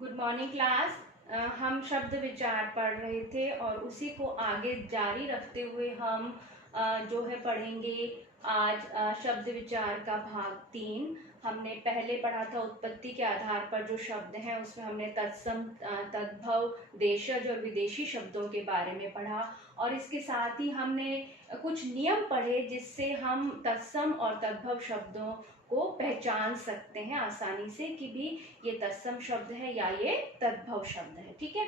Good morning class. हम शब्द विचार पढ़ रहे थे और उसी को आगे जारी रखते हुए हम जो है पढ़ेंगे आज शब्द विचार का भाग 3। हमने पहले पढ़ा था उत्पत्ति के आधार पर जो शब्द हैं उसमें हमने तत्सम, तद्भव, देशज और विदेशी शब्दों के बारे में पढ़ा और इसके साथ ही हमने कुछ नियम पढ़े जिससे हम तत्सम और तद्भव शब्दों को पहचान सकते हैं आसानी से कि भी ये तत्सम शब्द है या ये तद्भव शब्द है। ठीक है,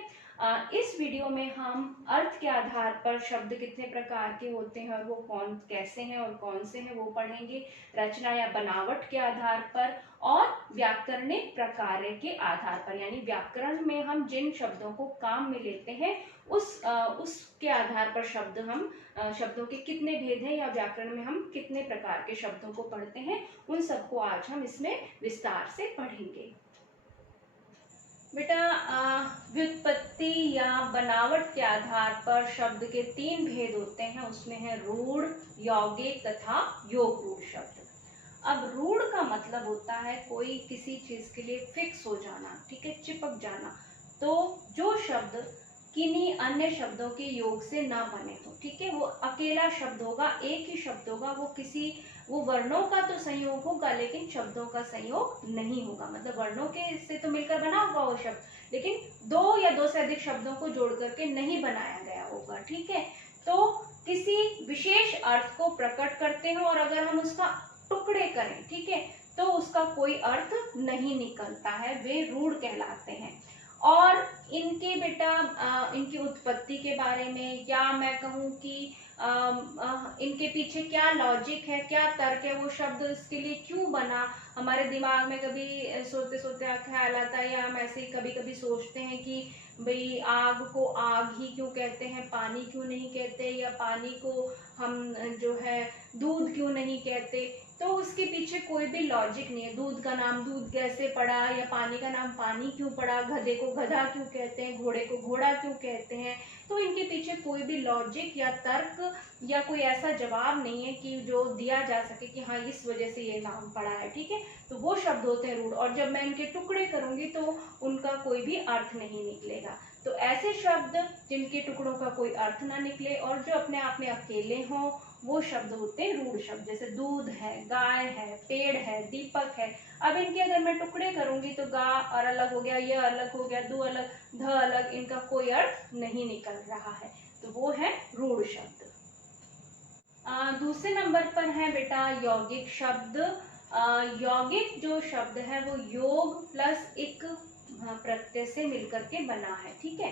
इस वीडियो में हम अर्थ के आधार पर शब्द कितने प्रकार के होते हैं और वो कौन कैसे हैं और कौन से हैं वो पढ़ेंगे, रचना या बनावट के आधार पर और व्याकरणिक प्रकार्य के आधार पर, यानी व्याकरण में हम जिन शब्दों को काम में लेते हैं उसके आधार पर शब्दों के कितने भेद हैं या व्याकरण में हम कितने प्रकार के शब्दों को पढ़ते हैं, उन सबको आज हम इसमें विस्तार से पढ़ेंगे। बेटा, व्युत्पत्ति या बनावट के आधार पर शब्द के 3 भेद होते हैं। उसमें है रूढ़, यौगिक तथा योग रूढ़ शब्द। अब रूढ़ का मतलब होता है कोई किसी चीज के लिए फिक्स हो जाना, ठीक है, चिपक जाना। तो जो शब्द किन्हीं अन्य शब्दों के योग से ना बने हो, ठीक है, वो अकेला शब्द होगा, एक ही शब्द होगा, वो वर्णों का तो संयोग होगा लेकिन शब्दों का संयोग नहीं होगा। मतलब वर्णों के से तो मिलकर बना होगा वो शब्द, लेकिन 2 या 2 से अधिक शब्दों को जोड़ करके नहीं बनाया गया होगा। ठीक है, तो किसी विशेष अर्थ को प्रकट करते हो और अगर हम उसका टुकड़े करें, ठीक है, तो उसका कोई अर्थ नहीं निकलता है, वे रूढ़ कहलाते हैं। और इनके बेटा इनकी उत्पत्ति के बारे में या मैं कहूँ कि इनके पीछे क्या लॉजिक है, क्या तर्क है, वो शब्द इसके लिए क्यों बना, हमारे दिमाग में कभी सोते सोते ख्याल आता है या हम ऐसे ही कभी कभी सोचते हैं कि भाई आग को आग ही क्यों कहते हैं, पानी क्यों नहीं कहते, या पानी को हम जो है दूध क्यों नहीं कहते। तो उसके पीछे कोई भी लॉजिक नहीं है। दूध का नाम दूध कैसे पड़ा या पानी का नाम पानी क्यों पड़ा, गधे को गधा क्यों कहते हैं, घोड़े को घोड़ा क्यों कहते हैं, तो इनके पीछे कोई भी लॉजिक या तर्क या कोई ऐसा जवाब नहीं है कि जो दिया जा सके कि हाँ इस वजह से ये नाम पड़ा है। ठीक है, तो वो शब्द होते हैं रूढ़, और जब मैं इनके टुकड़े करूंगी तो उनका कोई भी अर्थ नहीं निकलेगा। तो ऐसे शब्द जिनके टुकड़ों का कोई अर्थ ना निकले और जो अपने आप में अकेले हों वो शब्द होते हैं रूढ़ शब्द। जैसे दूध है, गाय है, पेड़ है, दीपक है। अब इनके अगर मैं टुकड़े करूंगी तो गा और अलग हो गया, ये अलग हो गया, दो अलग, ध अलग, इनका कोई अर्थ नहीं निकल रहा है, तो वो है रूढ़ शब्द। दूसरे नंबर पर है बेटा यौगिक शब्द। यौगिक जो शब्द है वो योग प्लस एक प्रत्यय से मिलकर के बना है। ठीक है,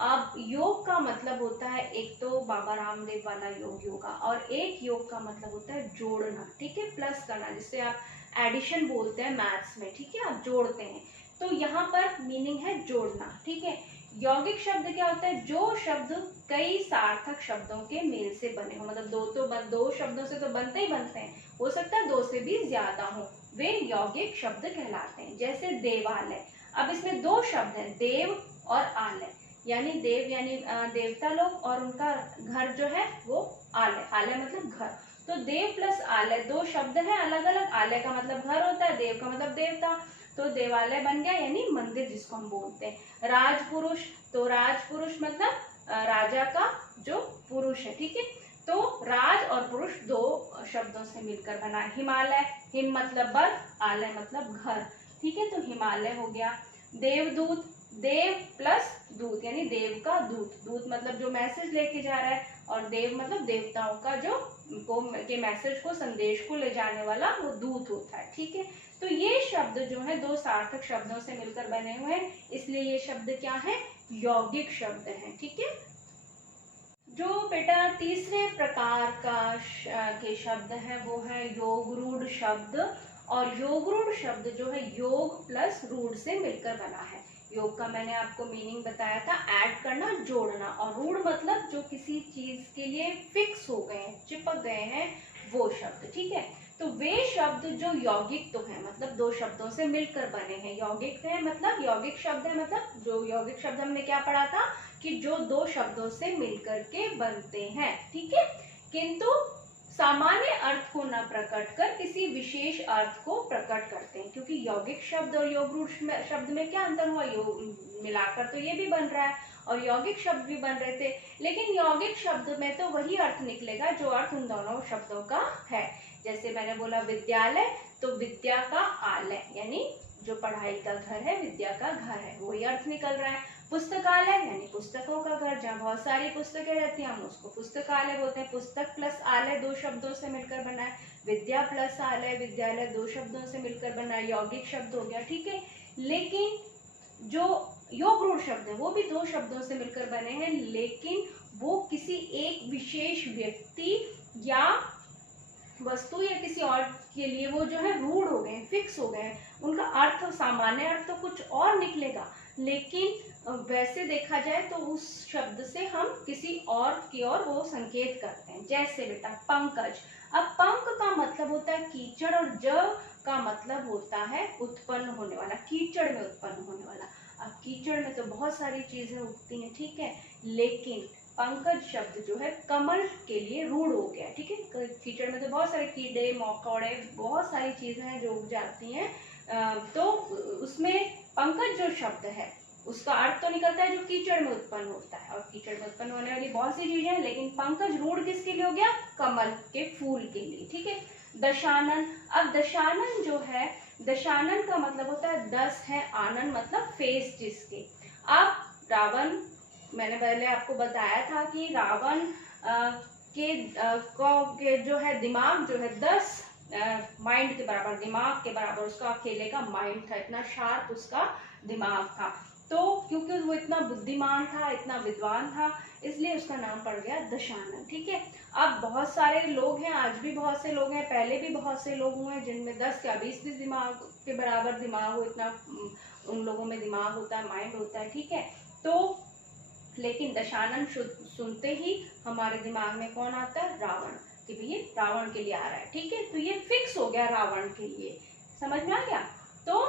अब योग का मतलब होता है एक तो बाबा रामदेव वाला योग योगा, और एक योग का मतलब होता है जोड़ना, ठीक है, प्लस करना, जिससे आप एडिशन बोलते हैं मैथ्स में। ठीक है, आप जोड़ते हैं, तो यहाँ पर मीनिंग है जोड़ना। ठीक है, यौगिक शब्द क्या होता है, जो शब्द कई सार्थक शब्दों के मेल से बने हो, मतलब दो शब्दों से तो बनते ही बनते हैं, हो सकता है 2 से भी ज्यादा हो, वे यौगिक शब्द कहलाते हैं। जैसे देवालय, अब इसमें 2 शब्द हैं, देव और आलय, यानी देव यानी देवता लोग और उनका घर जो है वो आलय, आलय मतलब घर। तो देव प्लस आलय 2 शब्द हैं अलग अलग, आलय का मतलब घर होता है, देव का मतलब देवता, तो देवालय बन गया यानी मंदिर जिसको हम बोलते हैं। राजपुरुष, तो राजपुरुष मतलब राजा का जो पुरुष है। ठीक है, तो राज और पुरुष 2 शब्दों से मिलकर बना है। हिमालय, हिम मतलब बर्फ, आलय मतलब घर। ठीक है, तो हिमालय हो गया। देवदूत, देव प्लस दूत यानी देव का दूत, दूत मतलब जो मैसेज लेके जा रहा है, और देव मतलब देवताओं का जो के मैसेज को, संदेश को ले जाने वाला वो दूत होता है। ठीक है, तो ये शब्द जो है 2 सार्थक शब्दों से मिलकर बने हुए हैं, इसलिए ये शब्द क्या है, यौगिक शब्द है। ठीक है, जो बेटा तीसरे प्रकार के शब्द है वो है योग रूढ़ शब्द, और योग रूढ़ शब्द जो है योग प्लस रूढ़ से मिलकर बना है। योग का मैंने आपको मीनिंग बताया था, ऐड करना, जोड़ना, और रूढ़ मतलब जो किसी चीज के लिए फिक्स हो गए हैं, चिपक गए हैं, वो शब्द। ठीक है, तो वे शब्द जो यौगिक तो है, मतलब 2 शब्दों से मिलकर बने हैं, यौगिक है मतलब यौगिक शब्द है, मतलब जो यौगिक शब्द हमने क्या पढ़ा था कि जो 2 शब्दों से मिलकर के बनते हैं। ठीक है, किंतु सामान्य अर्थ को न प्रकट कर किसी विशेष अर्थ को प्रकट करते हैं। क्योंकि यौगिक शब्द और योग रूढ़ शब्द में क्या अंतर हुआ, मिलाकर तो ये भी बन रहा है और यौगिक शब्द भी बन रहे थे, लेकिन यौगिक शब्द में तो वही अर्थ निकलेगा जो अर्थ उन दोनों शब्दों का है। जैसे मैंने बोला विद्यालय, तो विद्या का आलय यानी जो पढ़ाई का घर है, विद्या का घर है, वही अर्थ निकल रहा है। पुस्तकालय यानी पुस्तकों का घर, जहाँ बहुत सारी पुस्तकें रहती हैं, हम उसको पुस्तकालय बोलते हैं। पुस्तक प्लस आलय 2 शब्दों से मिलकर बना है। विद्या प्लस आलय, विद्यालय 2 शब्दों से मिलकर बना है, यौगिक शब्द हो गया, ठीक है। लेकिन जो योग रूढ़ शब्द है वो भी 2 शब्दों से मिलकर बने हैं, लेकिन वो किसी एक विशेष व्यक्ति या वस्तु या किसी और के लिए वो जो है रूढ़ हो गए, फिक्स हो गए। उनका अर्थ, सामान्य अर्थ तो कुछ और निकलेगा, लेकिन वैसे देखा जाए तो उस शब्द से हम किसी और की ओर वो संकेत करते हैं। जैसे बेटा पंकज, अब पंक का मतलब होता है कीचड़ और ज का मतलब होता है उत्पन्न होने वाला, कीचड़ में उत्पन्न होने वाला। अब कीचड़ में तो बहुत सारी चीजें उगती हैं, ठीक है, लेकिन पंकज शब्द जो है कमल के लिए रूढ़ हो गया, ठीक है। कीचड़ में तो बहुत सारे कीड़े मकोड़े बहुत सारी चीजें हैं जो उग जाती हैं, तो उसमें पंकज जो शब्द है उसका अर्थ तो निकलता है जो कीचड़ में उत्पन्न होता है, और कीचड़ में उत्पन्न होने वाली बहुत सी चीजें हैं, लेकिन पंकज रूढ़ किसके लिए हो गया, कमल के फूल के लिए, ठीक है। दशानन, अब दशानन जो है, दशानन का मतलब होता है 10 है, आनन मतलब फेस जिसके। अब रावण, मैंने पहले आपको बताया था कि रावण के जो है दिमाग जो है 10 माइंड के बराबर, दिमाग के बराबर उसका अकेले का माइंड था, इतना शार्प उसका दिमाग था। तो क्योंकि वो इतना बुद्धिमान था, इतना विद्वान था, इसलिए उसका नाम पड़ गया दशानन, ठीक है। अब बहुत सारे लोग हैं, आज भी बहुत से लोग हैं, पहले भी बहुत से लोग हुए हैं जिनमें 10 या 20 दिमाग के बराबर दिमाग हो, इतना उन लोगों में दिमाग होता है, माइंड होता है, ठीक है। तो लेकिन दशानन सुनते ही हमारे दिमाग में कौन आता है, रावण, कि भाई ये रावण के लिए आ रहा है, ठीक है। तो ये फिक्स हो गया रावण के लिए, समझ में आ गया। तो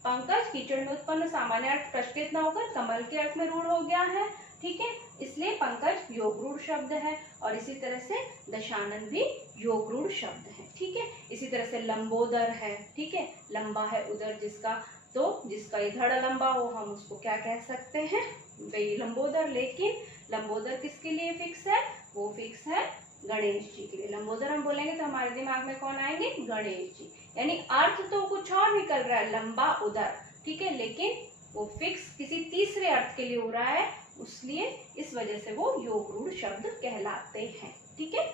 पंकज कीचड़ में उत्पन्न, सामान्य अर्थ प्रचलित न होकर कमल के अर्थ में रूढ़ हो गया है, ठीक है, इसलिए पंकज योग रूढ़ शब्द है, और इसी तरह से दशानन भी योग रूढ़ शब्द है, ठीक है। इसी तरह से लंबोदर है, ठीक है, लंबा है उदर जिसका, तो जिसका इधड़ लंबा हो हम उसको क्या कह सकते हैं, वही लंबोदर। लेकिन लंबोदर किसके लिए फिक्स है, वो फिक्स है गणेश जी के लिए। लंबोदर हम बोलेंगे तो हमारे दिमाग में कौन आएंगे, गणेश जी, यानी अर्थ तो कुछ और निकल रहा है, लंबा उदर, ठीक है, लेकिन वो फिक्स किसी तीसरे अर्थ के लिए हो रहा है, इसलिए इस वजह से वो योग रूढ़ शब्द कहलाते हैं, ठीक है।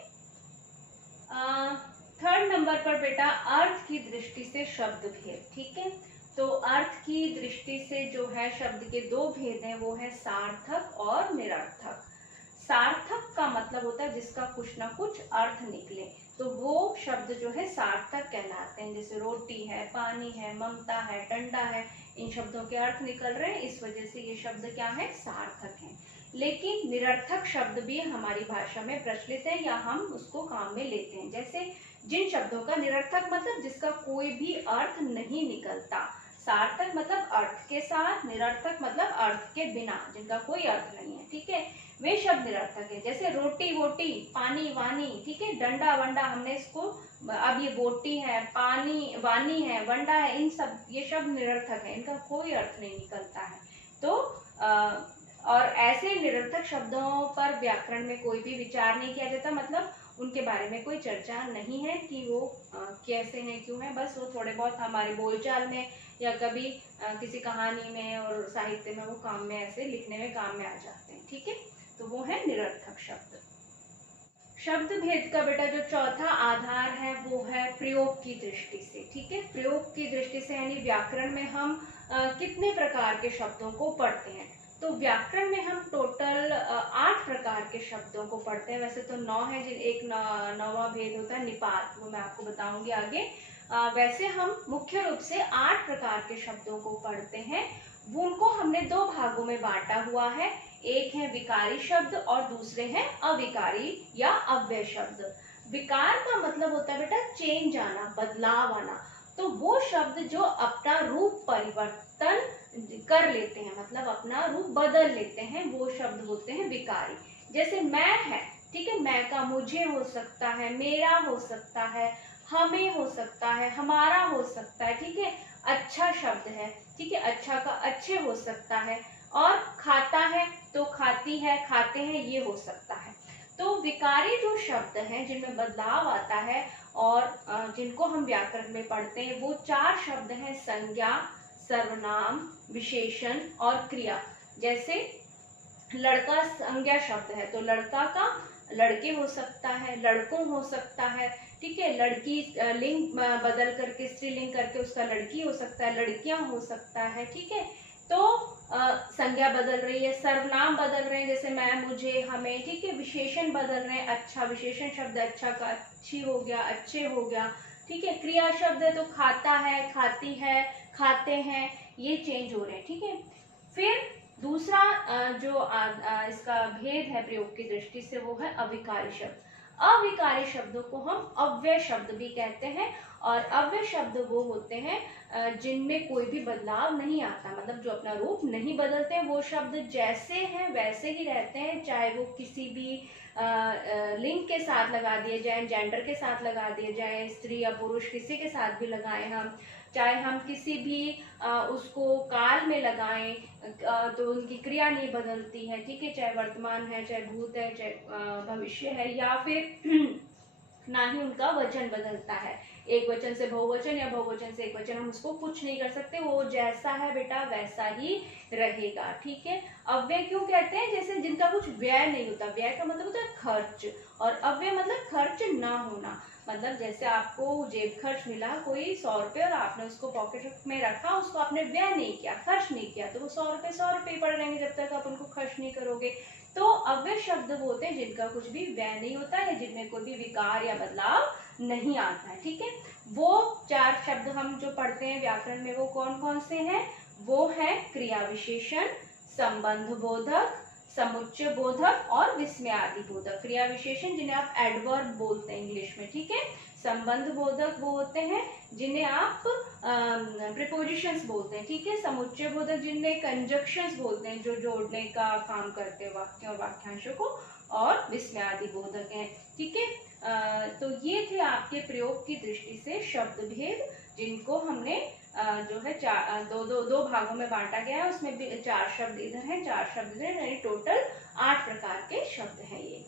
3rd नंबर पर बेटा अर्थ की दृष्टि से शब्द भेद, ठीक है। तो अर्थ की दृष्टि से जो है शब्द के 2 भेद हैं, वो है सार्थक और निरर्थक। सार्थक का मतलब होता है जिसका कुछ ना कुछ अर्थ निकले, तो वो शब्द जो है सार्थक कहलाते हैं। जैसे रोटी है, पानी है, ममता है, डंडा है, इन शब्दों के अर्थ निकल रहे हैं, इस वजह से ये शब्द क्या है, सार्थक है। लेकिन निरर्थक शब्द भी हमारी भाषा में प्रचलित है या हम उसको काम में लेते हैं। जैसे जिन शब्दों का निरर्थक मतलब जिसका कोई भी अर्थ नहीं निकलता, सार्थक मतलब अर्थ के साथ, निरर्थक मतलब अर्थ के बिना, जिनका कोई अर्थ नहीं है, ठीक है, वे शब्द निरर्थक है। जैसे रोटी वोटी, पानी वानी, ठीक है, डंडा वंडा, हमने इसको, अब ये बोटी है, पानी वानी है, वंडा है, इन सब ये शब्द निरर्थक है, इनका कोई अर्थ नहीं निकलता है। तो और ऐसे निरर्थक शब्दों पर व्याकरण में कोई भी विचार नहीं किया जाता, मतलब उनके बारे में कोई चर्चा नहीं है कि वो कैसे हैं, क्यों हैं, बस वो थोड़े बहुत हमारे बोलचाल में या कभी किसी कहानी में और साहित्य में वो काम में, ऐसे लिखने में काम में आ जाते हैं, ठीक है। तो वो है निरर्थक शब्द। शब्द भेद का बेटा जो चौथा आधार है वो है प्रयोग की दृष्टि से, ठीक है। प्रयोग की दृष्टि से यानी व्याकरण में हम कितने प्रकार के शब्दों को पढ़ते हैं, तो व्याकरण में हम टोटल 8 प्रकार के शब्दों को पढ़ते हैं। वैसे तो 9 है, एक 9वां भेद होता है निपात, वो मैं आपको बताऊंगी आगे। वैसे हम मुख्य रूप से 8 प्रकार के शब्दों को पढ़ते हैं। वो उनको हमने 2 भागों में बांटा हुआ है, एक है विकारी शब्द और दूसरे हैं अविकारी या अव्यय शब्द। विकार का मतलब होता है बेटा चेंज आना, बदलाव आना, तो वो शब्द जो अपना रूप परिवर्तन कर लेते हैं, मतलब अपना रूप बदल लेते हैं, वो शब्द होते हैं विकारी। जैसे मैं है, ठीक है। मैं का मुझे हो सकता है, मेरा हो सकता है, हमें हो सकता है, हमारा हो सकता है, ठीक है। अच्छा शब्द है, ठीक है, अच्छा का अच्छे हो सकता है। और खाता है तो खाती है, खाते हैं, ये हो सकता है। तो विकारी जो शब्द हैं जिनमें बदलाव आता है और जिनको हम व्याकरण में पढ़ते हैं, वो 4 शब्द हैं: संज्ञा, सर्वनाम, विशेषण और क्रिया। जैसे लड़का संज्ञा शब्द है तो लड़का का लड़के हो सकता है, लड़कों हो सकता है, ठीक है। लड़की लिंग बदल करके स्त्रीलिंग करके उसका लड़की हो सकता है, लड़कियां हो सकता है, ठीक है। तो संज्ञा बदल रही है, सर्वनाम बदल रहे हैं, जैसे मैं, मुझे, हमें, ठीक है। विशेषण बदल रहे हैं, अच्छा, विशेषण शब्द अच्छा का अच्छी हो गया, अच्छे हो गया, ठीक है। क्रिया शब्द है तो खाता है, खाती है, खाते हैं, ये चेंज हो रहे हैं, ठीक है। फिर दूसरा जो इसका भेद है प्रयोग की दृष्टि से, वो है अविकारी शब्द। अविकारी शब्दों को हम अव्यय शब्द भी कहते हैं। और अव्यय शब्द वो होते हैं जिनमें कोई भी बदलाव नहीं आता, मतलब जो अपना रूप नहीं बदलते हैं, वो शब्द जैसे हैं वैसे ही रहते हैं, चाहे वो किसी भी लिंग के साथ लगा दिए जाए, जेंडर के साथ लगा दिए जाए, स्त्री या पुरुष किसी के साथ भी लगाएं हम, चाहे हम किसी भी उसको काल में लगाएं तो उनकी क्रिया नहीं बदलती है, ठीक है। चाहे वर्तमान है, चाहे भूत है, चाहे भविष्य है, या फिर ना ही उनका वचन बदलता है। एक वचन से बहुवचन या बहुवचन से एक वचन हम उसको कुछ नहीं कर सकते, वो जैसा है बेटा वैसा ही रहेगा, ठीक है। अव्यय क्यों कहते हैं? जैसे जिनका कुछ व्यय नहीं होता, व्यय का मतलब होता है खर्च, और अव्यय मतलब खर्च ना होना। मतलब जैसे आपको जेब खर्च मिला कोई 100 रुपए और आपने उसको पॉकेट में रखा, उसको आपने व्यय नहीं किया, खर्च नहीं किया, तो वो 100 रुपए पड़ रहेंगे जब तक आप उनको खर्च नहीं करोगे। तो अव्यय शब्द वो होते हैं जिनका कुछ भी व्यय नहीं होता है, जिनमें कोई भी विकार या बदलाव नहीं आता है, ठीक है। वो 4 शब्द हम जो पढ़ते हैं व्याकरण में, वो कौन कौन से हैं? वो है क्रिया विशेषण, संबंध बोधक, समुच्चय बोधक और विस्मयादि बोधक। क्रिया विशेषण जिन्हें आप एडवर्ब बोलते हैं इंग्लिश में, ठीक है। संबंध बोधक वो होते हैं जिन्हें आप प्रीपोजिशंस बोलते हैं, ठीक है। समुच्चय बोधक जिन्हें कंजक्शंस बोलते हैं, जो जोड़ने का काम करते हैं वाक्यों और वाक्यांशों को, और विस्मयादि बोधक हैं, ठीक है। तो ये थे आपके प्रयोग की दृष्टि से शब्द भेद, जिनको हमने जो है दो भागों में बांटा गया है। उसमें भी 4 शब्द इधर हैं, 4 शब्द इधर, यानी टोटल 8 प्रकार के शब्द हैं ये।